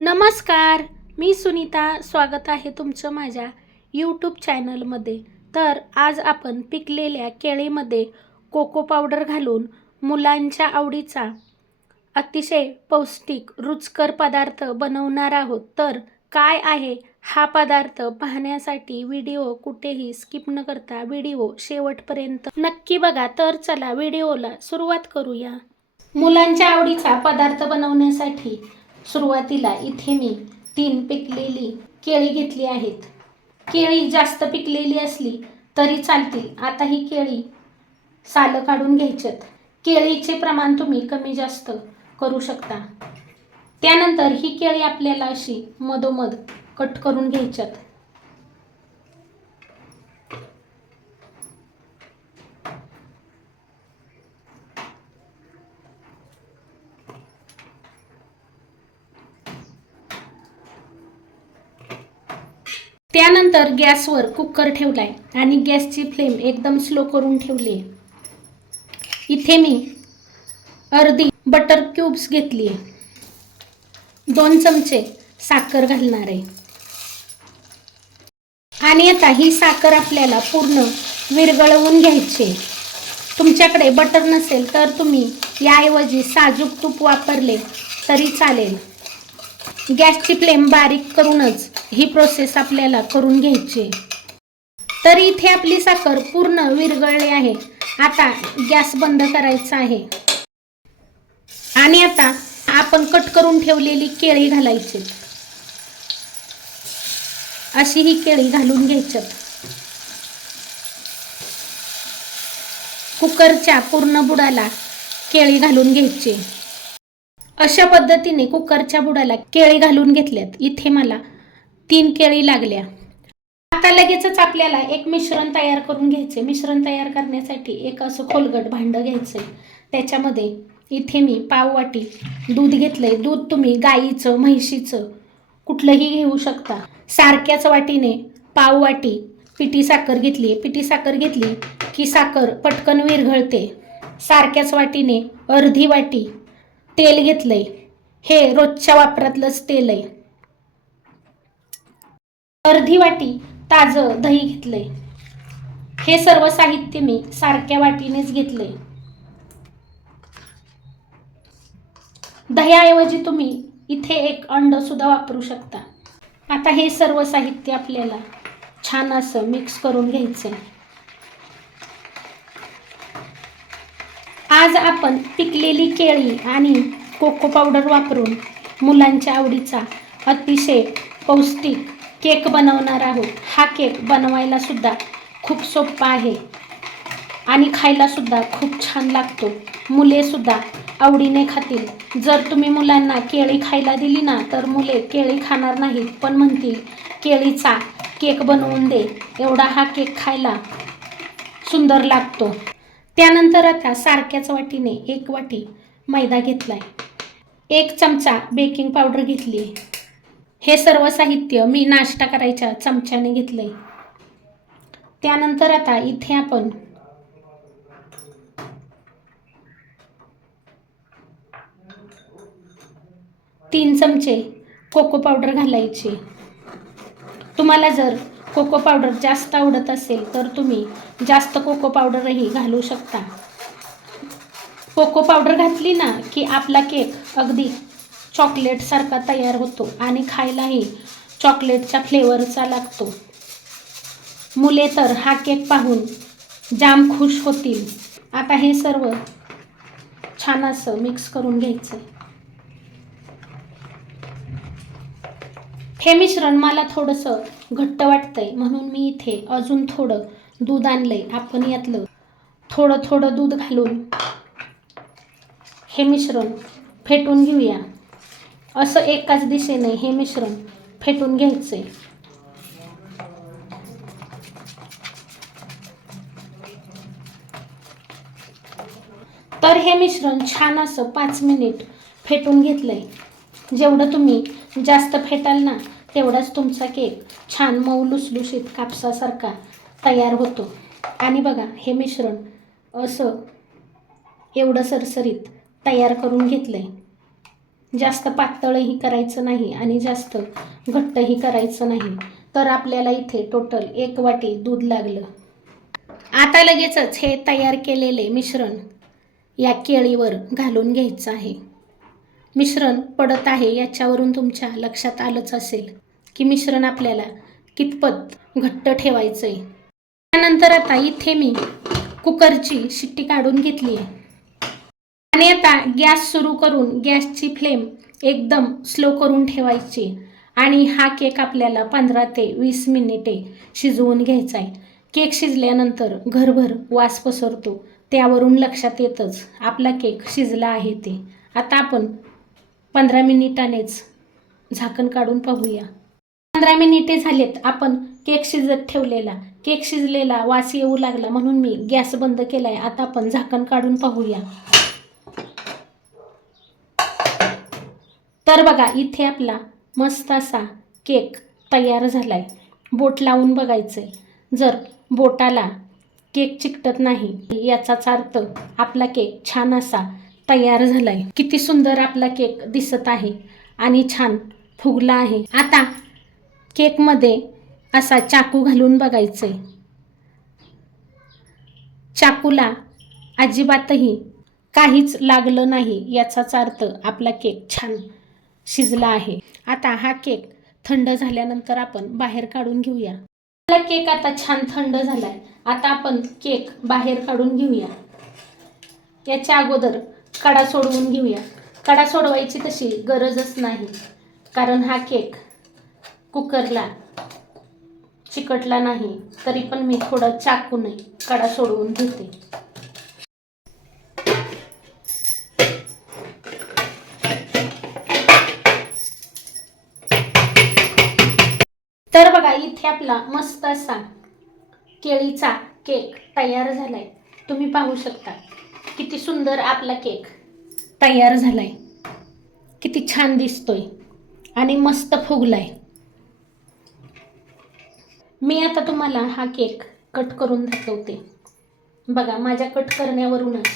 नमस्कार मी सुनीता. स्वागत आहे तुमचं माझ्या यूट्यूब चॅनलमध्ये तर आज आपण पिकलेल्या केळीमध्ये कोको पावडर घालून मुलांच्या आवडीचा अतिशय पौष्टिक रुचकर पदार्थ बनवणार आहोत. तर काय आहे हा पदार्थ पाहण्यासाठी व्हिडिओ कुठेही स्किप न करता व्हिडिओ शेवटपर्यंत नक्की बघा. तर चला व्हिडिओला सुरुवात करूया. मुलांच्या आवडीचा पदार्थ बनवण्यासाठी सुरुवातीला इथे मी तीन पिकलेली केळी घेतली आहेत. केळी जास्त पिकलेली असली तरी चालतील. आता ही केळी सालं काढून घ्यायच्यात केळीचे प्रमाण तुम्ही कमी जास्त करू शकता. त्यानंतर ही केळी आपल्याला अशी मधोमध कट करून घ्यायच्यात. त्यानंतर गॅसवर कुकर ठेवलाय आणि गॅसची फ्लेम एकदम स्लो करून ठेवली आहे. इथे मी अर्धी बटर क्यूब्स घेतली आहे. दोन चमचे साखर घालणार आहे. आणि आता ही साखर आपल्याला पूर्ण विरघळवून घ्यायची तुमच्याकडे बटर नसेल तर तुम्ही याऐवजी साजूक तूप वापरले तरी चालेल. गॅसची फ्लेम बारीक करूनच ही प्रोसेस आपल्याला करून घ्यायची. तर इथे आपली साखर पूर्ण विरघळली आहे. आता गॅस बंद करायचा आहे. आणि आता आपण कट करून ठेवलेली केळी घालायची. अशी ही केळी घालून घ्यायच्यात कुकरच्या पूर्ण बुडाला केळी घालून घ्यायची. अशा पद्धतीने कुकरच्या बुडाला केळी घालून घेतल्यात. इथे मला तीन केळी लागल्या. आता लगेचच आपल्याला एक मिश्रण तयार करून घ्यायचे मिश्रण तयार करण्यासाठी एक असं खोलगट भांडं घ्यायचं त्याच्यामध्ये इथे मी पाववाटी दूध घेतलंय. दूध तुम्ही गाईचं म्हैशीचं कुठलंही घेऊ शकता. सारख्याच वाटीने पाव वाटी पिठी साखर घेतली पिठी साखर घेतली की साखर पटकन विरघळते. सारख्याच वाटीने अर्धी वाटी तेल घेतलंय. हे रोजच्या वापरातलंच तेल आहे. अर्धी वाटी ताजं दही घेतलंय. हे सर्व साहित्य मी सारख्या वाटीनेच घेतलंय. दह्याऐवजी तुम्ही इथे एक अंड सुद्धा वापरू शकता. आता हे सर्व साहित्य आपल्याला छान असं मिक्स करून घ्यायचं आहे आज आपण पिकलेली केळी आणि कोको पावडर वापरून मुलांच्या आवडीचा अतिशय पौष्टिक केक बनवणार आहोत. हा केक बनवायला सुद्धा खूप सोपा आहे आणि खायला सुद्धा खूप छान लागतो. मुले सुद्धा आवडीने खातील. जर तुम्ही मुलांना केळी खायला दिली ना तर मुले केळी खाणार नाहीत पण म्हणतील केळीचा केक बनवून दे. एवढा हा केक खायला सुंदर लागतो. त्यानंतर आता सारख्याच वाटीने एक वाटी मैदा घेतलाय. एक चमचा बेकिंग पावडर घेतली हे सर्व साहित्य मी नाश्ता करायच्या चमच्याने घेतलंय. त्यानंतर आता इथे आपण तीन चमचे कोको पावडर घालायचे. तुम्हाला जर कोको पावडर जास्त आवडत असेल तर तुम्ही जास्त कोको पावडरही घालू शकता. कोको पावडर घातली ना की आपला केक अगदी चॉकलेटसारखा तयार होतो आणि खायलाही चॉकलेटच्या फ्लेवरचा लागतो. मुले तर हा केक पाहून जाम खुश होतील. आता हे सर्व छान असं मिक्स करून घ्यायचं हे मिश्रण मला थोडंसं घट्ट वाटतंय म्हणून मी इथे अजून थोडं दूध आणलंय. आपण यातलं थोडं थोडं दूध घालून हे मिश्रण फेटून घेऊया. असं एकाच दिशेने हे मिश्रण फेटून घ्यायचंय. तर हे मिश्रण छान असं पाच मिनिट फेटून घेतलंय. जेवढं तुम्ही जास्त फेटाल ना तेवढाच तुमचा केक छान मऊ लुसलुशीत कापसासारखा तयार होतो. आणि बघा हे मिश्रण असं एवढं सरसरीत तयार करून घेतलं आहे जास्त पातळही करायचं नाही आणि जास्त घट्टही करायचं नाही. तर आपल्याला इथे टोटल एक वाटी दूध लागलं. आता लगेचच हे तयार केलेले मिश्रण या केळीवर घालून घ्यायचं आहे. मिश्रण पडत आहे याच्यावरून तुमच्या लक्षात आलंच असेल की मिश्रण आपल्याला कितपत घट्ट ठेवायचं आहे त्यानंतर आता इथे मी कुकरची शिट्टी काढून घेतली आहे. आणि आता गॅस सुरू करून गॅसची फ्लेम एकदम स्लो करून ठेवायची आणि हा केक आपल्याला पंधरा ते वीस मिनिटे शिजवून घ्यायचा आहे केक शिजल्यानंतर घरभर वास पसरतो त्यावरून लक्षात येतच आपला केक शिजला आहे ते. आता आपण पंधरा मिनिटानेच झाकण काढून पाहूया. पंधरा मिनिटे झालेत आपण केक शिजत ठेवलेला. केक शिजलेला वास येऊ लागला म्हणून मी गॅस बंद केलाय. आता आपण झाकण काढून पाहूया. तर बघा इथे आपला मस्त असा केक तयार झालाय. बोट लावून बघायचंय. जर बोटाला केक चिकटत नाही याचाच अर्थ आपला केक छान असा तयार झालाय. किती सुंदर आपला केक दिसत आहे आणि छान फुगला आहे. आता केकमध्ये असा चाकू घालून बघायचंय. चाकूला अजिबातही काहीच लागलं नाही याचाच अर्थ आपला केक छान शिजला आहे. आता हा केक थंड झाल्यानंतर आपण बाहेर काढून घेऊया. आपला केक आता छान थंड झालाय. आता आपण केक बाहेर काढून घेऊया. याच्या अगोदर कडा सोडवून घेऊया. कडा सोडवायची तशी गरजच नाही. कारण हा केक कुकरला चिकटला नाही तरी पण मी थोडं चाकूने कडा सोडवून घेते. तर बघा इथे आपला मस्त असा केळीचा केक तयार झालाय. तुम्ही पाहू शकता. किती सुंदर आपला केक. तयार झालाय. किती छान दिसतोय आणि मस्त फुगलाय. मी आता तुम्हाला हा केक कट करून दाखवते. बघा माझ्या कट करण्यावरूनच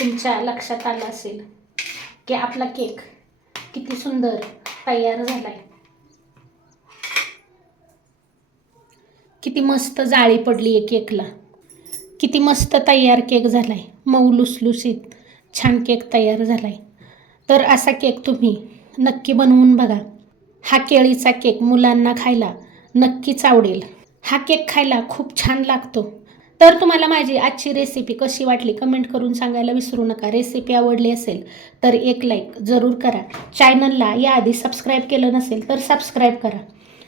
तुमच्या लक्षात आलं असेल की आपला केक किती सुंदर तयार झालाय. किती मस्त जाळी पडली आहे केकला. किती मस्त तयार केक झाला आहे मऊ लुसलुसीत छान केक तयार झाला आहे तर असा केक तुम्ही नक्की बनवून बघा. हा केळीचा केक मुलांना खायला नक्कीच आवडेल. हा केक खायला खूप छान लागतो. तर तुम्हाला माझी आजची रेसिपी कशी वाटली कमेंट करून सांगायला विसरू नका. रेसिपी आवडली असेल तर एक लाईक जरूर करा. चॅनलला याआधी सबस्क्राईब केलं नसेल तर सबस्क्राईब करा.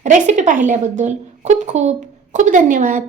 रेसिपी पाहिल्याबद्दल खूप खूप खूप धन्यवाद.